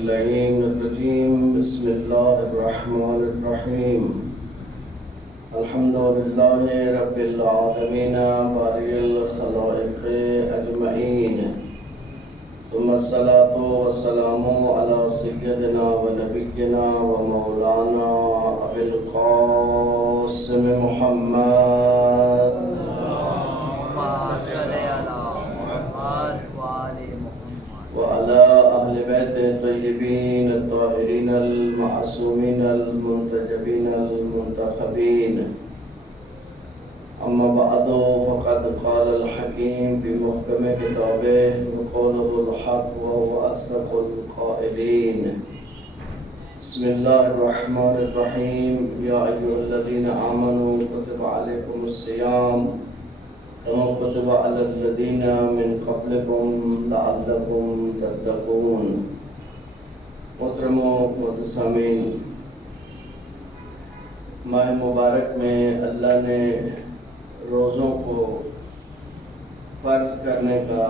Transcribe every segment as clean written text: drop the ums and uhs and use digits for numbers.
اللعين الرجيم بسم الله الرحمن الرحيم الحمد لله رب العالمين بارئ الخلائق أجمعين ثم الصلاة والسلام على سيدنا ونبينا ومولانا أبي القاسم محمد وعلى أهل بيت الطيبين الطاهرين المعصومين المنتجبين المنتخبين أما بعد فقد قال الحكيم في محكم كتابه وقوله الحق وهو أصدق القائلين بسم الله الرحمن الرحيم يا أيها الذين آمنوا كتب عليكم الصيام كما كتب على الذين من قبلكم لعلكم تتقون. محترم و معزز سامعین، ماہ مبارک میں اللہ نے روزوں کو فرض کرنے کا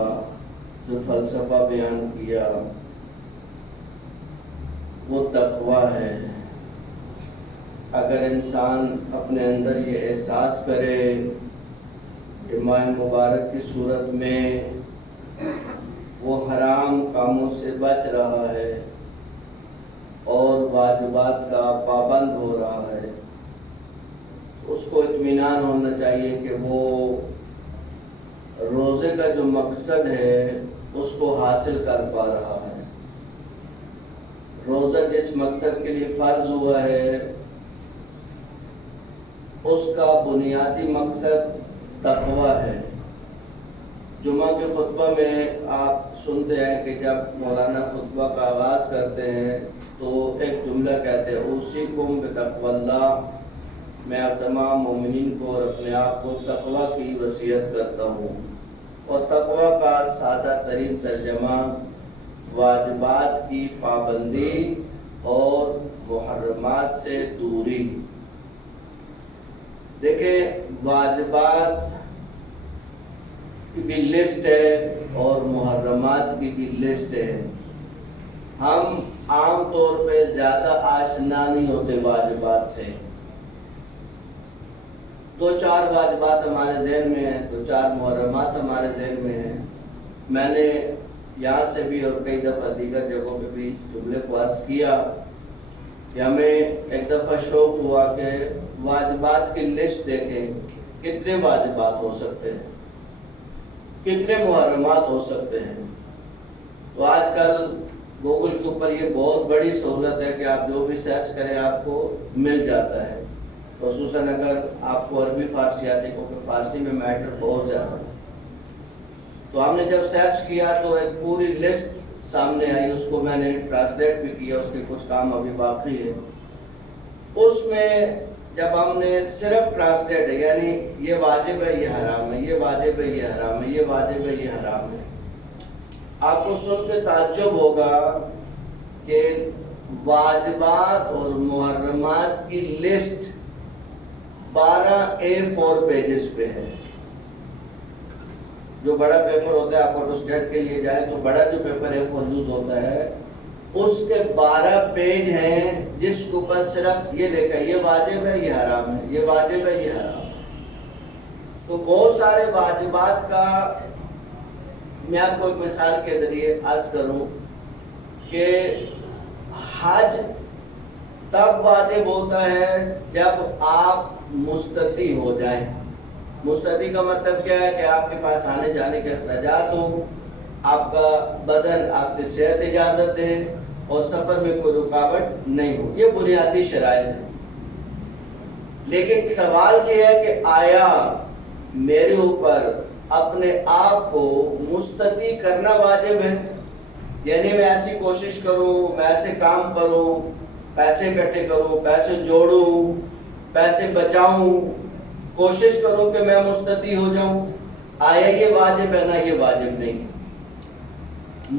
جو فلسفہ بیان کیا وہ تقویٰ ہے. اگر انسان اپنے اندر یہ احساس کرے کہ ماہ مبارک کی صورت میں وہ حرام کاموں سے بچ رہا ہے اور واجبات کا پابند ہو رہا ہے، اس کو اطمینان ہونا چاہیے کہ وہ روزے کا جو مقصد ہے اس کو حاصل کر پا رہا ہے. روزہ جس مقصد کے لیے فرض ہوا ہے اس کا بنیادی مقصد تقویٰ ہے. جمعہ کے خطبہ میں آپ سنتے ہیں کہ جب مولانا خطبہ کا آغاز کرتے ہیں تو ایک جملہ کہتے ہیں اوصیکم بتقوی اللہ، میں آپ تمام مومنین کو اور اپنے آپ کو تقویٰ کی وصیت کرتا ہوں. اور تقویٰ کا سادہ ترین ترجمہ واجبات کی پابندی اور محرمات سے دوری. دیکھیں، واجبات کی بھی لسٹ ہے اور محرمات کی بھی لسٹ ہے. ہم عام طور پہ زیادہ آشنا نہیں ہوتے واجبات سے. 2-4 واجبات ہمارے ذہن میں ہیں، 2-4 محرمات ہمارے ذہن میں ہیں. میں نے یہاں سے بھی اور کئی دفعہ دیگر جگہوں پہ بھی اس جملے کو عرض کیا کہ ہمیں ایک دفعہ شوق ہوا کہ واجبات کی لسٹ دیکھیں، کتنے واجبات ہو سکتے ہیں، کتنے محرمات ہو سکتے ہیں. تو آج کل گوگل کے اوپر یہ بہت بڑی سہولت ہے کہ آپ جو بھی سرچ کریں آپ کو مل جاتا ہے، خصوصاً اگر آپ کو عربی فارسی آتی ہے، کیونکہ فارسی میں میٹر بہت زیادہ ہے. تو ہم نے جب سرچ کیا تو ایک پوری لسٹ سامنے آئی. اس کو میں نے ٹرانسلیٹ بھی کیا، اس کے کچھ کام ابھی باقی ہے. اس میں جب ہم نے صرف ٹرانسلیٹ ہے، یعنی یہ واجب ہے یہ حرام ہے، یہ واجب ہے یہ حرام ہے، یہ واجب ہے یہ حرام ہے، آپ کو سن کے تعجب ہوگا کہ واجبات اور محرمات کی لسٹ 12 A4 پیجز پہ ہے. جو بڑا پیپر ہوتا ہے، آپ فوٹو اسٹیٹ کے لیے جائیں تو بڑا جو پیپر A4 یوز ہوتا ہے اس کے 12 پیج ہیں جس کے اوپر صرف یہ لکھا ہے یہ واجب ہے یہ حرام ہے، یہ واجب ہے یہ حرام ہے. تو بہت سارے واجبات کا میں آپ کو ایک مثال کے ذریعے عرض کروں کہ حج تب واجب ہوتا ہے جب آپ مستطیع ہو جائیں. مستطیع کا مطلب کیا ہے کہ آپ کے پاس آنے جانے کے اخراجات ہوں، آپ کا بدن، آپ کی صحت اجازت دے اور سفر میں کوئی رکاوٹ نہیں ہو. یہ بنیادی شرائط ہے. لیکن سوال یہ ہے کہ آیا میرے اوپر اپنے آپ کو مستطیع کرنا واجب ہے؟ یعنی میں ایسی کوشش کروں، میں ایسے کام کروں، پیسے اکٹھے کروں، پیسے جوڑوں، پیسے بچاؤں، کوشش کروں کہ میں مستطیع ہو جاؤں. آیا یہ واجب ہے؟ نہ، یہ واجب نہیں.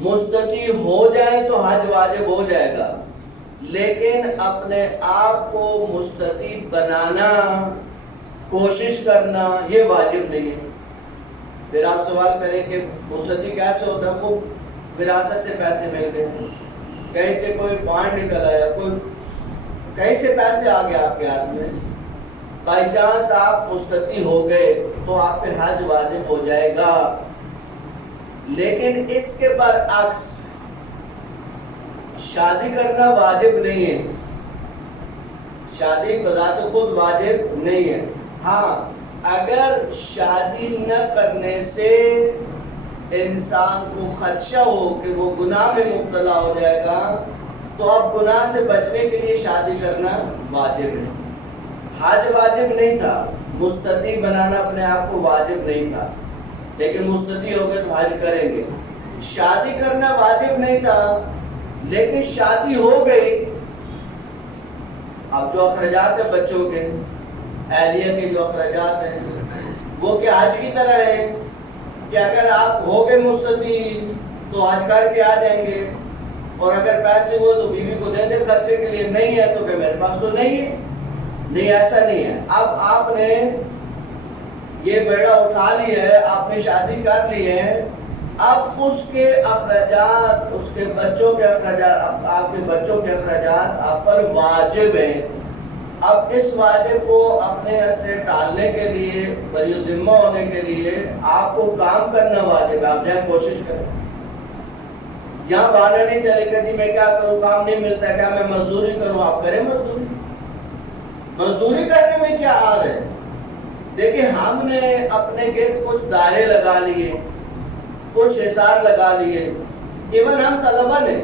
مستطیع ہو جائے تو حج واجب ہو جائے گا، لیکن اپنے آپ کو مستطیع بنانا، کوشش کرنا، یہ واجب نہیں ہے. پھر آپ سوال کریں کہ مستطیع کیسے ہوتا ہے؟ خوب وراثت سے پیسے مل گئے، کہیں سے کوئی پوائنٹ نکل آیا، کوئی کہیں سے پیسے آ گئے آپ کے ہاتھ میں، بائی چانس آپ مستطیع ہو گئے تو آپ پہ حج واجب ہو جائے گا. لیکن اس کے برعکس شادی کرنا واجب نہیں ہے، شادی بذات خود واجب نہیں ہے. ہاں اگر شادی نہ کرنے سے انسان کو خدشہ ہو کہ وہ گناہ میں مبتلا ہو جائے گا تو اب گناہ سے بچنے کے لیے شادی کرنا واجب ہے. حج واجب نہیں تھا، مستطیع بنانا اپنے آپ کو واجب نہیں تھا، لیکن مستطیع ہو گئے تو حج کریں گے. شادی کرنا واجب نہیں تھا لیکن شادی ہو گئی. اب جو اخراجات ہیں بچوں کے، اہلیہ کے جو اخراجات ہیں وہ کہ حج کی طرح ہیں کہ اگر آپ ہو گئے مستطیع تو حج کر کے آ جائیں گے، اور اگر پیسے ہو تو بیوی کو دے دیں خرچے کے لیے، نہیں ہے تو کہ میرے پاس تو نہیں ہے. نہیں، ایسا نہیں ہے. اب آپ نے یہ بیڑا اٹھا لی ہے، آپ نے شادی کر لی ہے، اب اس کے اخراجات، اس کے بچوں کے اخراجات، آپ کے بچوں کے اخراجات آپ پر واجب ہیں. اب اس واجب کو اپنے سے ٹالنے کے لیے، بری ذمہ ہونے کے لیے آپ کو کام کرنا واجب ہے. آپ جائیں کوشش کریں. یہاں بہانا نہیں چلے گا جی میں کیا کروں، کام نہیں ملتا، کیا میں مزدوری کروں. آپ کریں مزدوری. مزدوری کرنے میں کیا آر ہے؟ دیکھیں ہم نے اپنے گرد کچھ دائرے لگا لیے، کچھ حصار لگا لیے. ایون ہم طلبہ نے،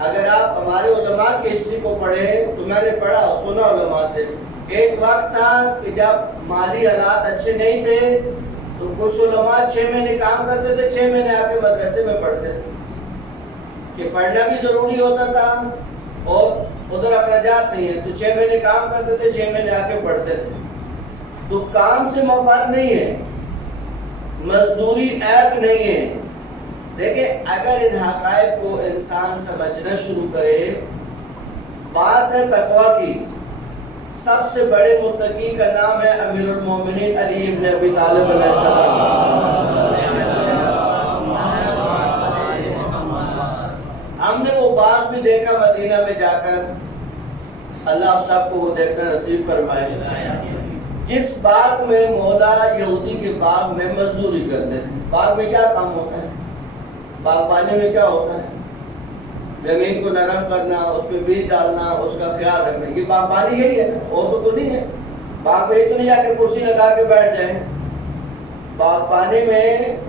اگر آپ ہمارے علماء کی ہسٹری کو پڑھیں تو میں نے پڑھا سنا علماء سے، ایک وقت تھا کہ جب مالی حالات اچھے نہیں تھے تو کچھ علماء 6 مہینے کام کرتے تھے، 6 مہینے آ کے مدرسے میں پڑھتے تھے کہ پڑھنا بھی ضروری ہوتا تھا اور ادھر اخراجات نہیں ہے، تو 6 مہینے کام کرتے تھے، 6 مہینے آ کے پڑھتے تھے. تو کام سے مفاد نہیں ہے، مزدوری عیب نہیں ہے. دیکھیں اگر ان حقائق کو انسان سمجھنا شروع کرے، بات ہے تقویٰ کی. سب سے بڑے متقی کا نام ہے امیر المومنین علی ابن ابی طالب علیہ السلام. ہم نے وہ باغ بھی دیکھا مدینہ میں جا کر، اللہ آپ سب کو وہ دیکھنا نصیب فرمائے، جس باغ میں مولا یہودی کے باغ میں مزدوری کرتے تھے. باغ میں کیا کام ہوتا ہے؟ باغبانی میں کیا ہوتا ہے؟ زمین کو نرم کرنا، اس میں بیج ڈالنا، اس کا خیال رکھنا. یہ باغبانی یہی ہے، اور تو نہیں ہے. باغ میں تو نہیں جا کے کرسی لگا کے بیٹھ جائیں. باغبانی میں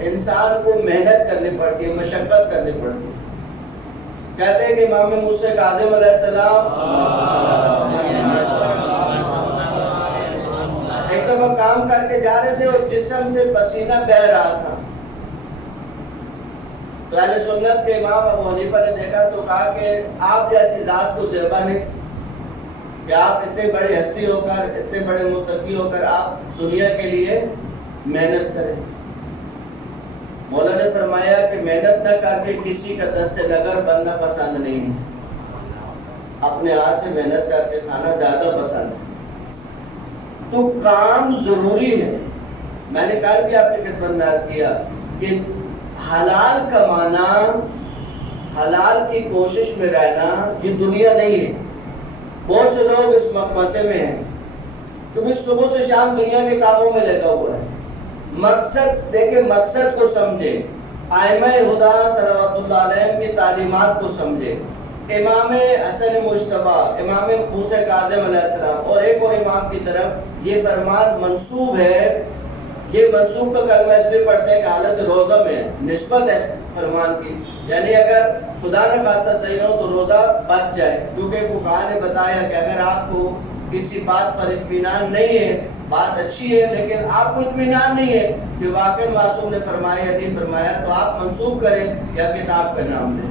انسان کو محنت کرنی پڑتی ہے، مشقت کرنی پڑتی ہے. کہتے ہیں کہ امام موسیٰ کاظم علیہ السلام ایک دفعہ کام کر کے جا رہے تھے اور جسم سے پسینہ بہہ رہا تھا. تو اہل سنت کے امام ابو حنیفہ نے دیکھا تو کہا کہ آپ جیسی ذات کو زیبا نہیں کہ آپ اتنے بڑے ہستی ہو کر، اتنے بڑے متقی ہو کر آپ دنیا کے لیے محنت کریں. مولا نے فرمایا کہ محنت نہ کر کے کسی کا دست نگر بننا پسند نہیں ہے، اپنے ہاتھ سے محنت کر کے کھانا زیادہ پسند ہے. تو کام ضروری ہے. میں نے کل بھی آپ کی خدمت میں عرض کیا کہ حلال کمانا، حلال کی کوشش میں رہنا یہ دنیا نہیں ہے. بہت سے لوگ اس مخمصے میں ہیں کہ صبح سے شام دنیا کے کاموں میں لگا ہوا ہے. مقصد دیکھیں، مقصد کو سمجھے، ائمہ ہدی صلوات اللہ علیہم کی تعلیمات کو سمجھے. امام حسن مجتبی، امام موسیٰ کاظم علیہ السلام اور ایک اور امام کی طرف یہ فرمان منسوب ہے. یہ منسوب کا کلمہ اس لیے پڑھتے ہیں کہ حالت روزہ میں نسبت ہے فرمان کی، یعنی اگر خدا نہ خاصہ صحیح نہ ہو تو روزہ بچ جائے. کیونکہ فقہاء نے بتایا کہ اگر آپ کو کسی بات پر اطمینان نہیں ہے، بات اچھی ہے لیکن آپ کو اطمینان نہیں ہے کہ واقعی معصوم نے فرمایا یا نہیں فرمایا، تو آپ منسوب کریں یا کتاب کا نام لیں.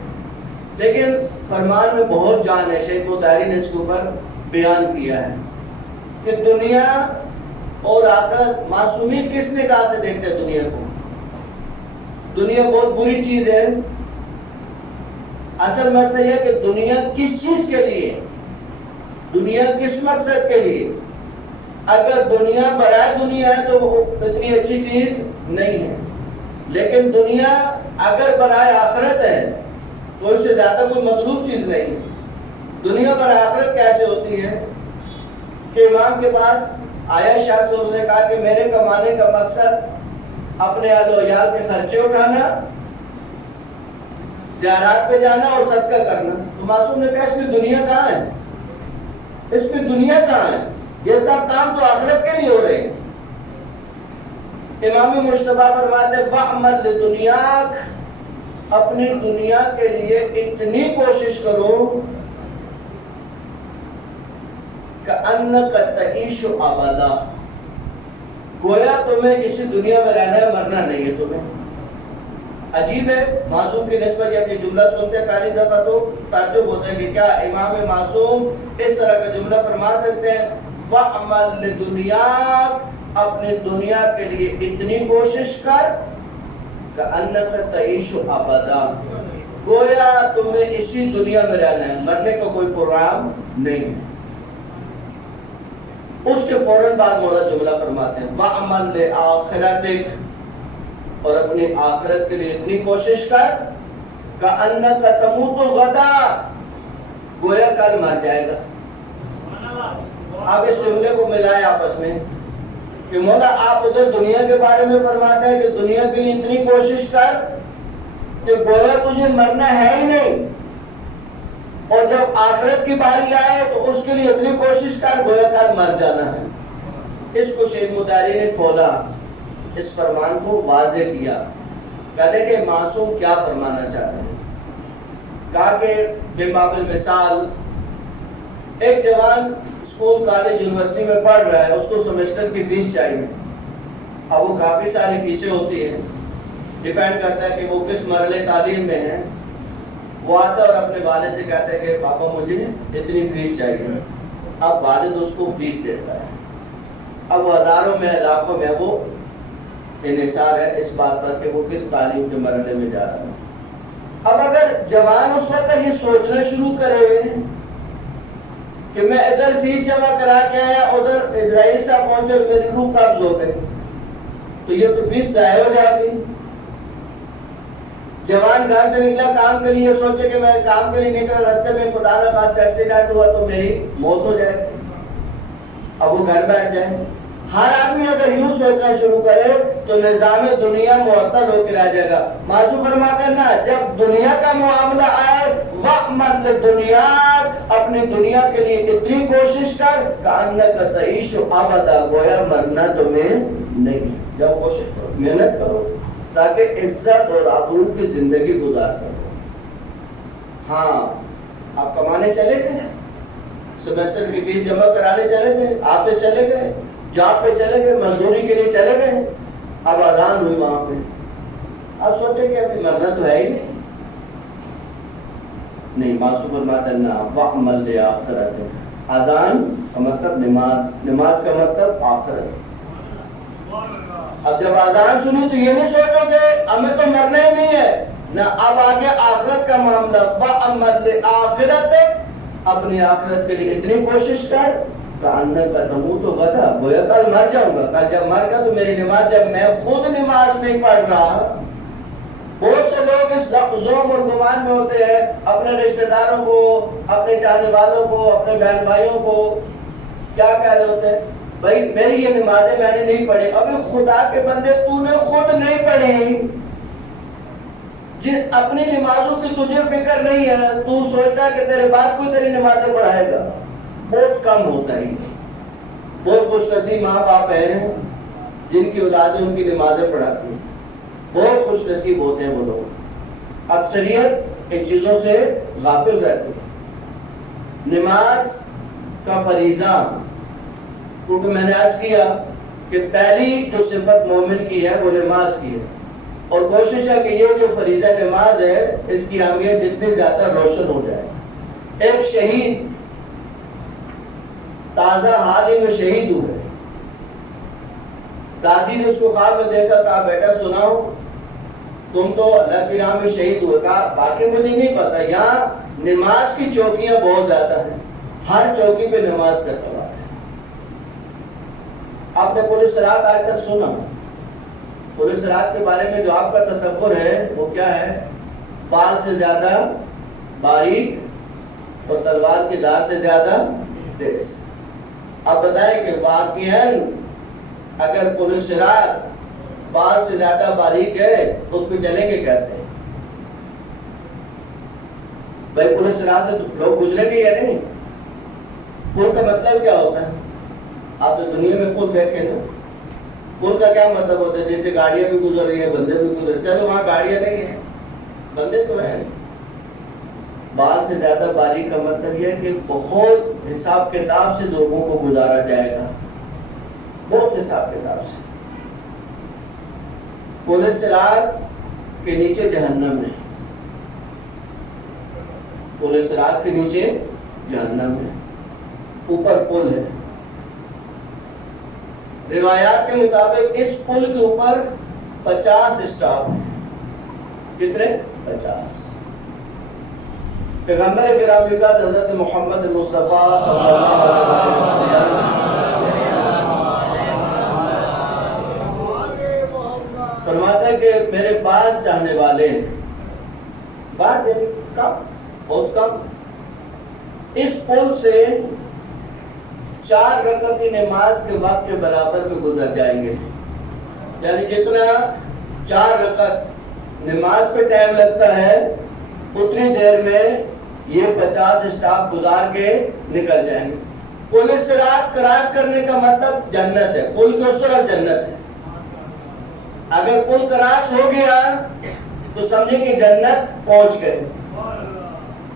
لیکن فرمان میں بہت جان ہے. شیخ مطہری نے اس کے اوپر بیان کیا ہے کہ دنیا اور آخرت، معصومین کس نگاہ سے دیکھتے ہیں دنیا کو؟ دنیا بہت بری چیز ہے. اصل مسئلہ یہ کہ دنیا کس چیز کے لیے، دنیا کس مقصد کے لیے. اگر دنیا برائے دنیا ہے تو وہ اتنی اچھی چیز نہیں ہے، لیکن دنیا اگر برائے آخرت ہے تو اس سے زیادہ کوئی مطلوب چیز نہیں ہے۔ دنیا پر آخرت کیسے ہوتی ہے کہ امام کے پاس آیا شخص اور اس نے کہا کہ میرے کمانے کا مقصد اپنے اہل و عیال کے خرچے اٹھانا، زیارات پہ جانا اور صدقہ کرنا۔ تو معصوم نے کہا اس میں دنیا کہاں ہے، اس میں دنیا کہاں ہے، یہ سب کام تو آخرت کے لیے ہو رہے ہیں۔ امام مجتبیٰ فرماتے ہیں وَعْمَلْ لِدُنْيَاكَ، اپنی دنیا کے لیے اتنی کوشش کرو كَأَنَّكَ تَعِيشُ أَبَدًا، گویا تمہیں اسی دنیا میں رہنا ہے، مرنا نہیں ہے تمہیں۔ عجیب ہے، معصوم کی نسبت جب یہ جملہ سنتے ہیں پہلی دفعہ تو تعجب ہوتا ہے کہ کیا امام معصوم اس طرح کا جملہ فرما سکتے ہیں۔ وَعْمَلْ لِدُنْيَاكَ، اپنی دنیا کے لیے اتنی کوشش کر كَأَنَّكَ تَعِيشُ أَبَدًا، گویا تمہیں اسی دنیا میں رہنا ہے، مرنے کا کوئی پروگرام نہیں ہے۔ اس کے فوراً بعد مولا جملہ فرماتے ہیں وَعْمَلْ لِآخِرَتِكَ، اور اپنی آخرت کے لیے اتنی کوشش کر كَأَنَّكَ تَمُوتُ غَدًا، گویا کل مر جائے گا۔ آپ اس جملے کو ملائیں آپس میں کہ مولا آپ ادھر دنیا کے بارے میں فرماتے ہیں کہ دنیا کے لیے اتنی کوشش کر کہ گویا تجھے مرنا ہے ہی نہیں، اور جب آخرت کی باری آئے تو اس کے لیے اتنی کوشش کر گویا کل مر جانا ہے۔ اس کو شیخ مطہری نے کھولا، اس فرمان کو واضح کیا، کہتے کہ معصوم کیا فرمانا چاہتے ہیں۔ کہا کہ بن باب المثال ایک جوان اسکول کالج یونیورسٹی میں پڑھ رہا ہے، اس کو سیمسٹر کی فیس چاہیے۔ اب وہ کافی ساری فیسیں ہوتی ہیں، ڈیپینڈ کرتا ہے کہ وہ کس مرحلے تعلیم میں ہے۔ وہ آتا ہے اور اپنے والد سے کہتا ہے کہ پاپا مجھے اتنی فیس چاہیے۔ اب والد اس کو فیس دیتا ہے۔ اب ہزاروں میں لاکھوں میں وہ انحصار ہے اس بات پر کہ وہ کس تعلیم کے مرحلے میں جا رہا ہے۔ اب اگر جوان اس وقت یہ سوچنا شروع کرے کہ میں ادھر فیس جمع کرا کے آیا، ادھر اسرائیل صاحب پہنچے اور میری روح قبض ہو گئی، تو یہ تو فیس ضائع ہو جائے گی۔ جوان گھر سے نکلا کام کے لیے، سوچے کہ میں کام کے لیے نکلا، راستے میں خدا نہ خاص ایکسیڈنٹ ہوا تو میری موت ہو جائے گی، اب وہ گھر بیٹھ جائے۔ ہر آدمی اگر یوں سوچنا شروع کرے تو نظام دنیا معطل ہو کے رہ جائے گا۔ معصوم فرماتے ہیں نا، جب دنیا کا معاملہ آئے وَعْمَلْ لِدُنْيَاكَ، اپنی دنیا کے لیے اتنی کوشش کر كَأَنَّكَ تَعِيشُ أَبَدًا، گویا مرنا تمہیں نہیں۔ جب کوشش کرو، محنت کرو تاکہ عزت اور آبرو کی زندگی گزار سکو۔ ہاں، آپ کمانے چلے گئے، سیمسٹر کی فیس جمع کرانے چلے گئے، آفس چلے گئے، جاب پہ چلے گئے، مزدوری کے لیے چلے گئے، اب اذان ہوئی وہاں پہ، اب سوچیں کہ ابھی مرنا تو ہے ہی نہیں۔ معصوم فرماتے ہیں نا وَعْمَلْ لِآخِرَتِكَ، اذان کا مطلب نماز، نماز کا مطلب آخرت۔ اب جب اذان سنی تو یہ نہیں سوچو کہ ہمیں تو مرنا ہی نہیں ہے، نہ، اب آگے آخرت کا معاملہ وَعْمَلْ لِآخِرَتِكَ، اپنی آخرت کے لیے اتنی کوشش کر كَأَنَّكَ تَمُوتُ غَدًا، گویا کل مر جاؤں گا، کل جب مر گا تو میری نماز، جب میں خود نماز نہیں پڑھ رہا۔ بہت سے لوگ اس ذوق اور گمان میں ہوتے ہیں، اپنے رشتہ داروں کو، اپنے چاہنے والوں کو، اپنے بہن بھائیوں کو کیا کہہ رہے ہوتے ہیں، بھائی میری یہ نمازیں میں نے نہیں پڑھی۔ ابھی خدا کے بندے تو نے خود نہیں پڑھی، جن اپنی نمازوں کی تجھے فکر نہیں ہے، تو سوچتا ہے کہ تیرے بعد کوئی تیری نمازیں پڑھائے گا، بہت کم ہوتا ہے۔ بہت خوش نصیب ماں باپ ہیں جن کی اولادیں ان کی نمازیں پڑھاتی ہیں، بہت خوش نصیب ہوتے ہیں وہ لوگ۔ اکثریت ان چیزوں سے غافل رہتی ہے۔ نماز کا فریضہ، کیونکہ میں نے عرض کیا کہ پہلی جو صفت مومن کی ہے وہ نماز کی ہے، اور کوشش ہے کہ یہ جو فریضہ نماز ہے اس کی اہمیت جتنی زیادہ روشن ہو جائے۔ ایک شہید تازہ حال ہی میں شہید ہوئے، دادی نے اس کو خواب میں دیکھا، کہا بیٹا سناؤ تم تو اللہ کی راہ میں شہید ہوئے۔ کہا باقی مجھے نہیں پتا، یہاں نماز کی چوکیاں بہت زیادہ ہیں، ہر چوکی پہ نماز کا سوال ہے۔ آپ نے پولیس رات آج تک سنا؟ پولیس رات کے بارے میں جو آپ کا تصور ہے وہ کیا ہے؟ بال سے زیادہ باریک اور تلوار کی دھار سے زیادہ تیز۔ اب بتائیں کہ واقعاً اگر پل صراط بال سے زیادہ باریک ہے تو اس پہ چلیں گے کیسے؟ بھائی پل صراط سے لوگ گزریں گے یا نہیں؟ پل کا مطلب کیا ہوتا ہے؟ آپ نے دنیا میں پل دیکھے نا، پل کا کیا مطلب ہوتا ہے؟ جیسے گاڑیاں بھی گزر رہی ہیں، بندے بھی گزر رہے ہیں، چلو وہاں گاڑیاں نہیں ہیں، بندے تو ہیں۔ بال سے زیادہ باریک کا مطلب یہ ہے کہ بہت حساب کتاب سے لوگوں کو گزارا جائے گا، بہت حساب کتاب سے۔ پل صراط کے نیچے جہنم ہے، پل صراط کے نیچے جہنم ہے، اوپر پل ہے۔ روایات کے مطابق اس پل کے اوپر 50 اسٹاپ ہیں۔ کتنے؟ 50۔ پیغمبر گرامی کا حضرت محمد مصطفیٰ صلی اللہ علیہ وسلم فرماتا ہے کہ میرے پاس چاہنے والے بات کم، بہت کم، اس پل سے 4 رکعت نماز کے وقت کے برابر میں گزر جائیں گے، یعنی جتنا 4 رکعت نماز پہ ٹائم لگتا ہے اتنی دیر میں یہ 50 اسٹاپ گزار کے نکل جائیں گے۔ پل صراط کراس کرنے کا مطلب جنت ہے، پل کے اس طرف جنت ہے۔ اگر پل کراس ہو گیا تو سمجھے کہ جنت پہنچ گئے۔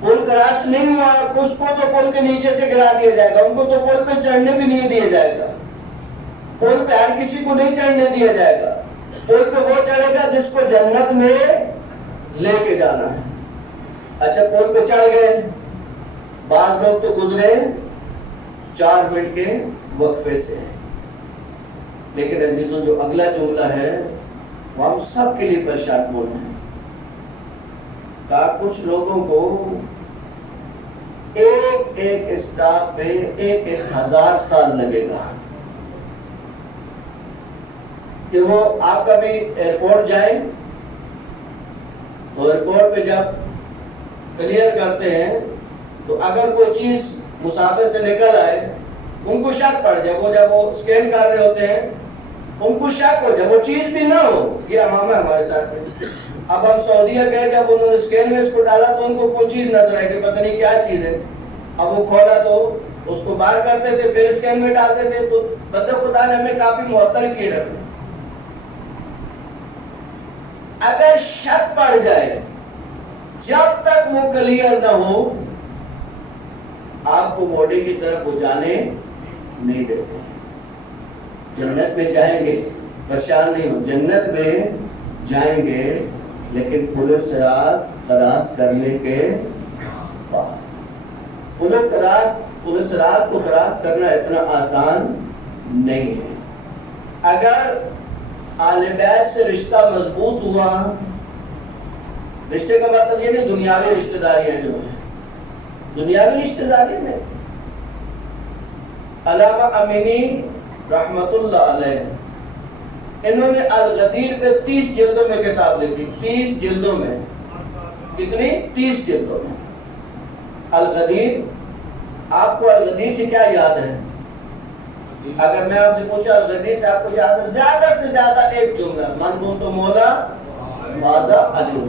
پل کراس نہیں ہوا، کچھ کو تو پل کے نیچے سے گرا دیا جائے گا، ان کو تو پل پہ چڑھنے بھی نہیں دیا جائے گا۔ پل پہ ہر کسی کو نہیں چڑھنے دیا جائے گا، پل پہ وہ چڑھے گا جس کو جنت میں لے کے جانا ہے۔ اچھا پل پہ چڑھ گئے، بعض لوگ تو گزرے 4 منٹ کے وقفے سے، لیکن عزیزوں جو اگلا جملہ ہے وہ ہم سب کے لیے پریشان کن ہے۔ کہا کچھ لوگوں کو ایک ایک اسٹاپ پہ 1,000 سال لگے گا کہ وہ آپ کبھی ایئرپورٹ جائیں تو ایئرپورٹ پہ جب کلیئر کرتے ہیں تو اگر کوئی چیز مسافر سے نکل آئے ان کو شک پڑ جائے، وہ جب وہ اسکین کر رہے ہوتے ہیں ان کو شک ہو جائے وہ چیز بھی نہ ہو۔ یہ امام ہے ہمارے ساتھ میں۔ اب ہم سعودیہ گئے، جب انہوں نے اسکین میں اس کو ڈالا تو ان کو کوئی چیز نظر آئی کہ پتہ نہیں کیا چیز ہے، اب وہ کھولا تو اس کو باہر کرتے تھے پھر اسکین میں ڈالتے تھے، تو بندے خدا نے ہمیں کافی معطل کیے رکھا۔ اگر شک پڑ جائے جب تک وہ کلیئر نہ ہو آپ کو باڈی کی طرف وہ جانے نہیں دیتے۔ جنت میں جائیں گے، پریشان نہیں ہو، جنت میں جائیں گے، لیکن پل صراط کراس کرنے کے بعد پل صراط کو کراس کرنا اتنا آسان نہیں ہے۔ اگر اہل بیت سے رشتہ مضبوط ہوا، رشتے کا مطلب یہ نہیں دنیاوی رشتہ داریاں جو ہیں، دنیاوی رشتہ داریاں نہیں۔ علامہ امینی رحمت اللہ علیہ انہوں نے الغدیر پہ 30 جلدوں میں کتاب لکھی، 30 جلدوں میں۔ کتنی؟ 30 جلدوں میں الغدیر۔ آپ کو الغدیر سے کیا یاد ہے؟ اگر میں آپ سے پوچھا الغدیر سے آپ کو یاد ہے زیادہ سے زیادہ ایک جملہ، من کنت مولا ماذا علی،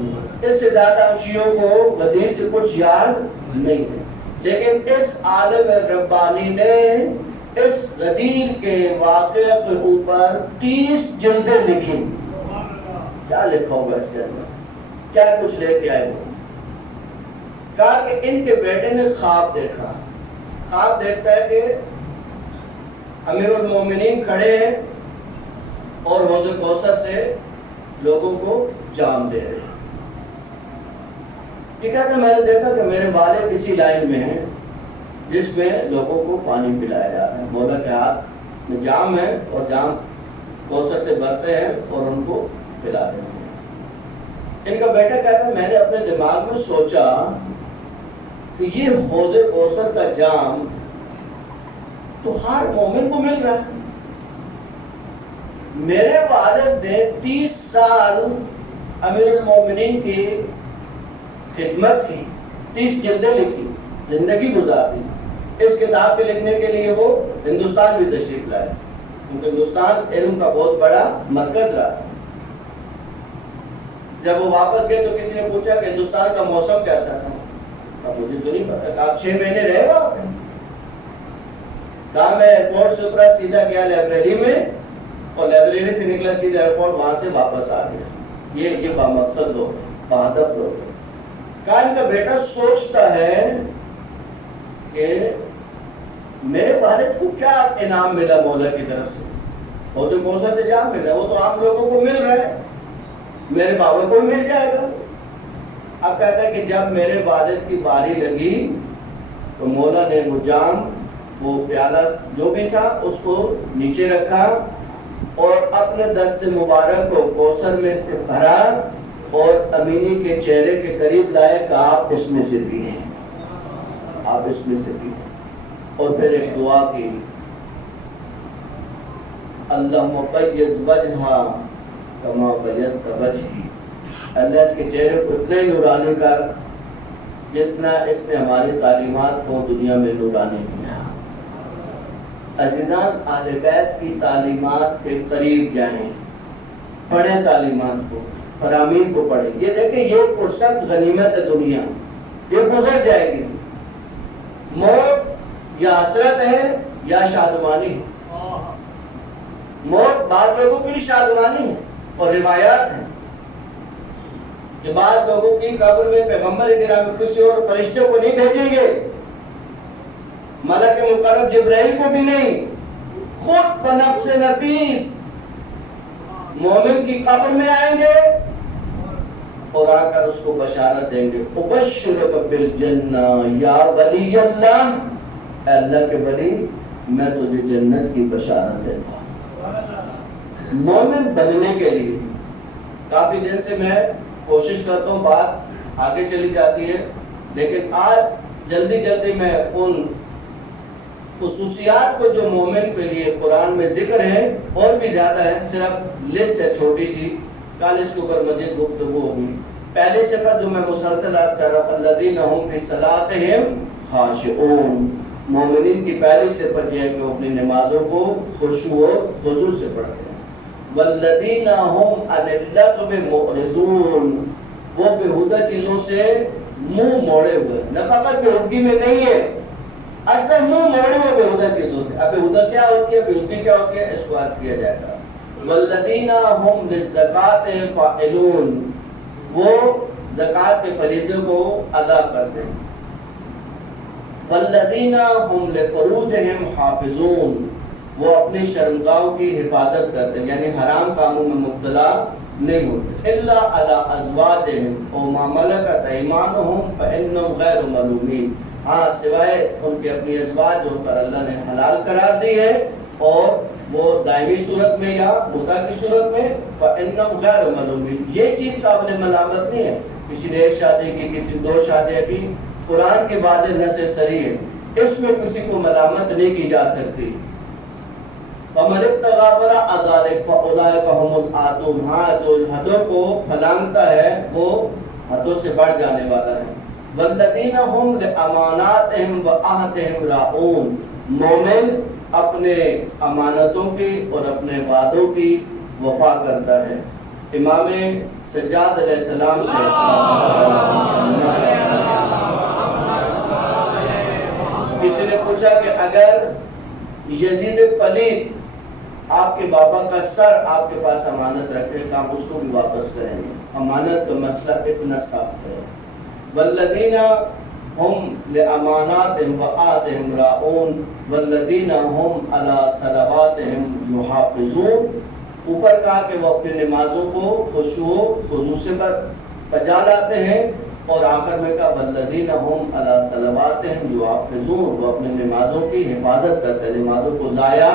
اس سے زیادہ ہم شیعوں کو غدیر سے کچھ یاد نہیں ہے۔ لیکن اس عالم ربانی نے اس غدیر کے واقعے کے اوپر 30 جلدیں لکھی۔ کیا لکھا ہوگا اس کے اندر؟ کیا کچھ لے کے آئے ہو؟ کہا کہ ان کے بیٹے نے خواب دیکھا۔ خواب دیکھتا ہے کہ امیر المومنین کھڑے ہیں اور حوض کوثر سے لوگوں کو جام دے رہے ہیں۔ یہ کہتا ہے میں نے دیکھا کہ میرے والد اسی لائن میں ہیں جس میں لوگوں کو پانی پلایا جا رہا ہے۔ بولا کہ ہاتھ میں جام ہے اور جام کوثر سے بھرتے ہیں اور ان کو پلا دیتے ہیں۔ ان کا بیٹا کہتا ہے میں نے اپنے دماغ میں سوچا کہ یہ حوض کوثر کا جام تو ہر مومن کو مل رہا ہے، میرے والد نے 30 سال امیر المومنین کی خدمت کی، 30 جلدیں لکھی، زندگی گزار دی. اس کتاب پہ لکھنے کے لیے وہ ہندوستان بھی تشریف لائے، کیونکہ ہندوستان علم کا بہت بڑا مرکز رہا. جب وہ واپس گئے تو کسی نے پوچھا کہ ہندوستان کا موسم کیسا تھا؟ اب مجھے تو نہیں پتا. آپ 6 مہینے رہے وہاں پہ؟ کہا میں ایئرپورٹ سے اترا، سیدھا گیا لائبریری میں، اور لائبریری سے نکلا سیدھا ایئرپورٹ، وہاں سے واپس آ گیا. یہ بامقصد لوگ ہیں، بہدف لوگ ہیں. کہا ان کا بیٹا سوچتا ہے کہ میرے والد کو کیا انعام ملا مولا کی طرف سے، حوض کوثر سے جام ملا، وہ تو عام لوگوں کو مل رہا ہے، میرے بابا کو مل جائے گا. اب کہتا ہے کہ جب میرے والد کی باری لگی تو مولا نے وہ جام، وہ پیالہ جو بھی تھا اس کو نیچے رکھا اور اپنے دست مبارک کو کوثر میں سے بھرا اور امینی کے چہرے کے قریب لائے کہ آپ اس میں سے پیئیں، آپ اس میں سے پیئیں. اور پھر ایک دعا کی، اللہم بیض وجہا کما بیضت وجہی، اللہ اس کے چہرے کو اتنا ہی نورانی کر جتنا اس نے ہماری تعلیمات کو دنیا میں نورانی کیا. عزیزان، اہل بیت کی تعلیمات کے قریب جائیں، پڑھیں تعلیمات کو، فرامین کو پڑھیں. یہ دیکھیں، یہ فرصت غنیمت ہے، دنیا یہ گزر جائے گی. موت یا حسرت ہے یا شادمانی ہے. موت بعض لوگوں کی شادمانی ہے، اور روایات ہیں کہ بعض لوگوں کی قبر میں پیغمبر کرام کسی اور فرشتے کو نہیں بھیجیں گے، ملک مقرب جبرائیل کو بھی نہیں، خود بنفس نفیس مومن کی قبر میں آئیں گے اور آ کر اس کو بشارت دیں گے، ابشرک بالجنہ یا ولی اللہ، اے اللہ کے ولی میں تجھے جنت کی بشارت دیتا ہوں. مومن بننے کے لیے کافی دن سے میں کوشش کرتا ہوں، بات آگے چلی جاتی ہے، لیکن آج جلدی جلدی میں ان خصوصیات کو جو مومن کے لیے قرآن میں ذکر ہے، اور بھی زیادہ ہے، صرف لسٹ ہے چھوٹی سی، کل اس کے اوپر مزید گفتگو ہوگی. پہلی صفت جو میں مسلسل عرض کر رہا ہوں، الذین هم فی صلاتہم خاشعون، مومنین کی پہلی صفت یہ ہے کہ وہ اپنی نمازوں کو خشوع و خضوع سے پڑھتے ہیں. والذین هم عن اللغو معرضون، وہ بیہودہ چیزوں سے منہ موڑے ہوئے، نہ فقط بیہودگی میں نہیں ہے، اصلا منہ موڑے ہوئے بیہودہ چیزوں سے. اب بیہودہ کیا ہوتی ہے، بیہودگی کیا ہوتی ہے، اس کو عرض کیا جائے گا. والذین هم للزکاۃ فاعلون، وہ زکوٰۃ کے فریضے کو ادا کرتے ہیں. والذین هم لفروجہم حافظون، وہ اپنی شرمگاہوں کی حفاظت کرتے ہیں، یعنی حرام کاموں میں مبتلا نہیں ہوتے. الا علی ازواجہم او ما ملکت ایمانہم فانہم غیر ملومین، ہاں سوائے ان کے اپنی ازواج جو ان پر اللہ نے حلال قرار دی ہے اور وہ دائمی صورت میں یا مدعا کی صورت میں، فانہم غیر ملومین، یہ چیز قابل ملامت نہیں ہے. کسی نے ایک شادی کی، کسی نے 2 شادیاں کی، قرآن کے واضح نص صریح ہے، اس میں کسی کو ملامت نہیں کی جا سکتی. فَمَنِ ابْتَغَىٰ وَرَاءَ ذَٰلِكَ فَأُولَٰئِكَ هُمُ الْعَادُونَ، ہاں جو حدوں کو پھلانگتا ہے وہ حدوں سے بڑھ جانے والا ہے. وَالَّذِينَ هُمْ لِأَمَانَاتِهِمْ وَعَهْدِهِمْ رَاعُونَ، مومن اپنے امانتوں کی اور اپنے وعدوں کی وفا کرتا ہے. امام سجاد علیہ السلام سے کسی نے پوچھا کہ اگر یزید پلیت آپ کے بابا کا سر آپ کے پاس امانت رکھے تو آپ اس کو بھی واپس کریں گے؟ امانت کا مسئلہ اتنا سخت ہے. والذین هم لأماناتهم وعهدهم راعون والذین هم علی صلواتهم یحافظون. اوپر کہا کہ وہ اپنی نمازوں کو خشوع و خضوع سے بجا لاتے ہیں، اور آخر میں کہا والذین هم علی صلواتهم یحافظون، وہ اپنی نمازوں کی حفاظت کرتے ہیں، نمازوں کو ضائع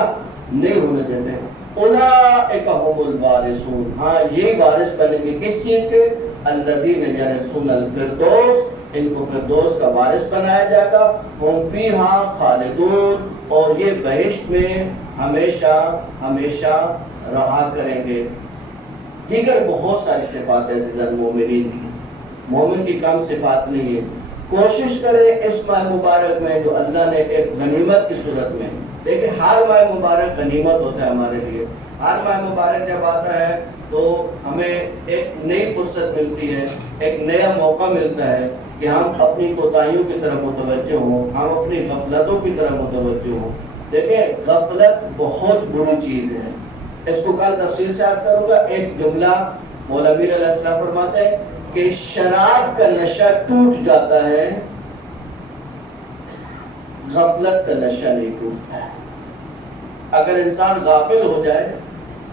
نہیں ہونے دیتے. اولئک هم الوارثون، ہاں یہ وارث بنیں گے کس چیز کے؟ الذین یرثون الفردوس، ان کو فردوس کا وارث بنایا جائے گا. ہم فیہا خالدون، اور یہ بہشت میں ہمیشہ ہمیشہ رہا کریں گے. دیگر بہت ساری صفات ہیں عزیزان مومنین کی، مومن کی کم صفات نہیں ہے. کوشش کریں اس ماہ مبارک میں جو اللہ نے ایک غنیمت کی صورت میں، دیکھیں ہر ماہ مبارک غنیمت ہوتا ہے ہمارے لیے. ہر ماہ مبارک جب آتا ہے تو ہمیں ایک نئی فرصت ملتی ہے، ایک نیا موقع ملتا ہے کہ ہم اپنی کوتاہیوں کی طرف متوجہ ہوں، ہم اپنی غفلتوں کی طرف متوجہ ہوں. دیکھیں غفلت بہت بری چیز ہے، اس کو کل تفصیل سے عرض کروں گا. ایک جملہ مولا امیر علیہ السلام فرماتے ہیں کہ شراب کا نشہ ٹوٹ جاتا ہے، غفلت کا نشہ نہیں ٹوٹتا ہے. اگر انسان غافل ہو جائے،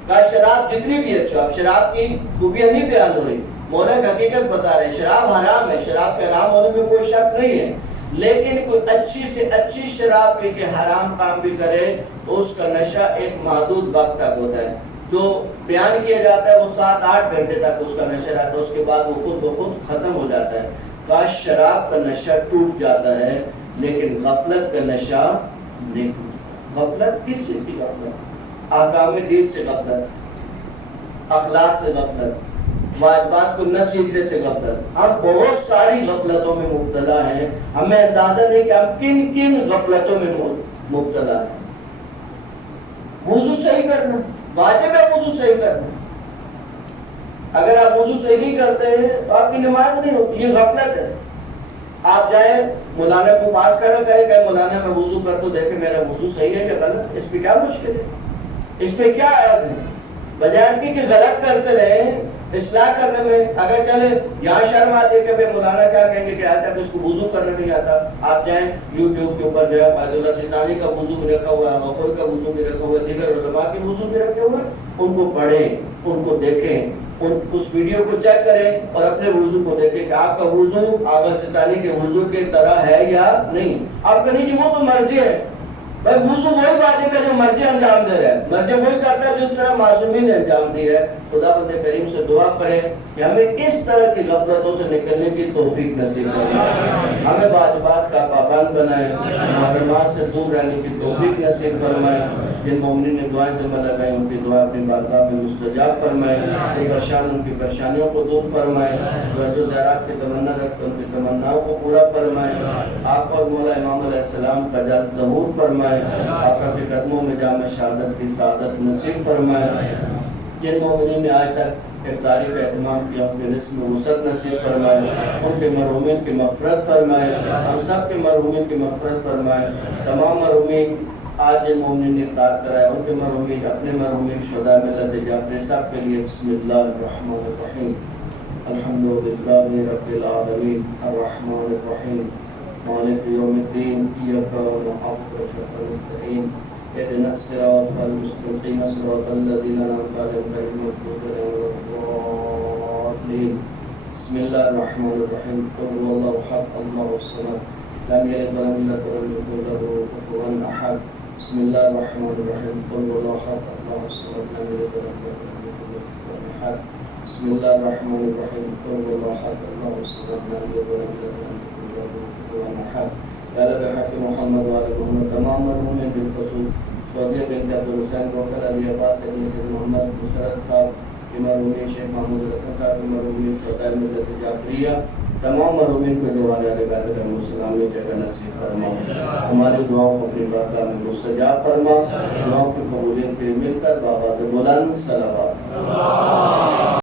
کہ شراب جتنی بھی اچھا، اب شراب کی خوبیاں نہیں بیان ہو رہی، مولا حقیقت بتا رہے، شراب حرام ہے، شراب کے حرام ہونے میں کوئی شک نہیں ہے، لیکن کوئی اچھی سے اچھی شراب پی کے حرام کام بھی کرے تو اس کا نشہ ایک محدود وقت تک ہوتا ہے. جو بیان کیا جاتا ہے وہ 7-8 گھنٹے تک اس کا نشہ رہتا ہے، اس کے بعد وہ خود بخود ختم ہو جاتا ہے. کاش شراب کا نشہ ٹوٹ جاتا ہے لیکن غفلت کا نشہ نہیں ٹوٹتا. غفلت کس چیز کی غفلت؟ احکام دین سے غفلت، اخلاق سے غفلت، واجبات کو نہ سیکھنے سے غفلت. ہم بہت ساری غفلتوں میں مبتلا ہیں، ہمیں اندازہ نہیں کہ ہم کن کن غفلتوں میں مبتلا ہیں. وضو صحیح کرنا واجب ہے، وضو صحیح کرنا. اگر آپ وضو صحیح نہیں کرتے ہیں تو آپ کی نماز نہیں ہوتی، یہ غفلت ہے. آپ جائیں مولانا کو پاس کھڑا کریں کہ مولانا میں وضو کر تو دیکھیں میرا وضو صحیح ہے کہ غلط. اس پہ کیا مشکل ہے، اس پہ کیا عیب ہے؟ بجائے اس کی کہ غلط کرتے رہے اصلاح کرنے میں. اگر چلے یہاں شرم آتی ہے کہ بھائی مولانا کیا کہیں گے کہ آتا ہے اس کو وضو کرنے نہیں آتا. آپ جائیں یوٹیوب کے اوپر جو ہے فائد اللہ سیستانی کا وضو بھی رکھا ہوا ہے، غفور کا وضو بھی رکھا ہوا ہے، دیگر علماء کے وضو بھی رکھے ہوئے ہیں، ان کو پڑھیں، ان کو دیکھیں، اس ویڈیو کو چیک کریں اور اپنے وضو کو دیکھیں کہ آپ کا وضو آغا سیستانی کے وضو کی طرح ہے یا نہیں. آپ کہیں جی وہ تو مرجع ہے، بھائی وضو وہی واجب ہے جو مرجع انجام دے رہا ہے، مرجع وہی کرتا ہے جس طرح معصومین نے انجام دی ہے. خدا بند کریم سے دعا کریں کہ ہمیں اس طرح کی غفلتوں سے نکلنے کی توفیق نصیب فرمائے، ہمیں واجبات کا پابند بنائے، محرمات سے دور رہنے کی توفیق نصیب فرمائے. جن مومنین نے دعائیں ذمہ لگائی ان کی دعا اپنی بارگاہ میں مستجاب فرمائے، جو پریشان ان کی پریشانیوں کو دور فرمائے، جو زیارات کی تمنا رکھتے ان کی تمناؤں کو پورا فرمائے. آقا اور مولا امام علیہ السلام کا جلد ظہور فرمائے، آقا کے قدموں میں جامع شہادت کی سعادت نصیب فرمائے. جن مومنین نے آج تک افطاری کا اہتمام کیا ان کے رزق میں وسعت نصیب فرمائے، ان کے مرحومین کی مغفرت فرمائے، ہم سب کے مرحومین کی مغفرت فرمائے. تمام مرحومین آج جن مومنین نے افطار کرائے ان کے مرحومین، اپنے مرحومین شہداء ملت جعفری سب کے لیے بسم اللہ الرحمن الرحیم. الحمدللہ رب العالمین الرحمن الرحیم مالک یوم الدین ایاک نعبد و ایاک نستعین اهدنا الصراط المستقیم صراط الذین انعمت علیہم غیر المغضوب علیہم ولا الضالین. بسم اللہ الرحمن الرحیم قل هو اللہ احد اللہ الصمد لم یلد ولم یولد ولم یکن له کفوا احد. بسم اللہ الرحمن الرحیم قل هو اللہ احد اللہ الصمد لم یلد ولم یولد ولم یکن له کفوا احد. بسم اللہ الرحمن الرحیم قل هو اللہ احد اللہ الصمد لم یلد ولم یولد ولم یکن له کفوا احد. یا رب حق محمد و آل محمد. تمام مرحومین بالخصوص سعودیہ بنت عبدالحسین کوکر علی عباس ابن سید محمد مسرت صاحب کی مرحومین، شیخ محمود الحسن صاحب کی مرحومین، شہداء ملت جعفریہ، تمام مرحومین کو جو والے علیہ بیت علیہ السلام نے جگہ نصیب فرما. ہماری دعاؤں کو اپنی بارگاہ میں مستجاب فرما. دعاؤں کی قبولیت کے لیے مل کر بابا سے بلند صلوات.